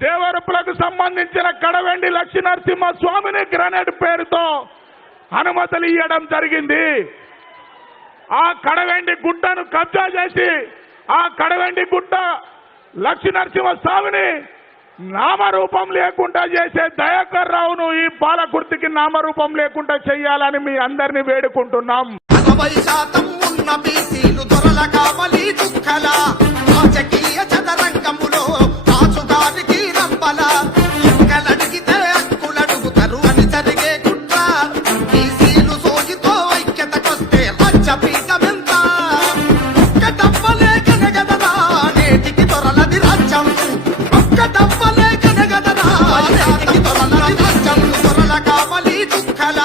దేవరపులకు సంబంధించిన కడవెండి లక్ష్మీనరసింహ స్వామిని గ్రనేడ్ పేరుతో అనుమతులు ఇవ్వడం జరిగింది. ఆ కడవెండి గుట్టను కబ్జా చేసి ఆ కడవెండి గుట్ట లక్ష్మీనరసింహ స్వామిని నామరూపం లేకుండా చేసే దయాకర్ రావును ఈ పాలకుర్తికి నామరూపం లేకుండా చేయాలని మీ అందరినీ వేడుకుంటున్నాం. 60% ఉన్న బీసీలు దొరల కావలి చుక్కల రాజకీయ చదరంగములో రాజుగారికి రంపల ఎక్కలడిగితే హక్కులడుగుతారు అని జరిగే కుట్ర బీసీలు సోజితో ఐక్యతకొస్తే రాజ్యపీఠమెంత ఒక్కటవ్వలే కనగదరా నేటికి దొరలది రాజ్యం ఒక్కటవ్వలే కనగదరా నేటికి దొరలది రాజ్యం దొరల కావలి చుక్కల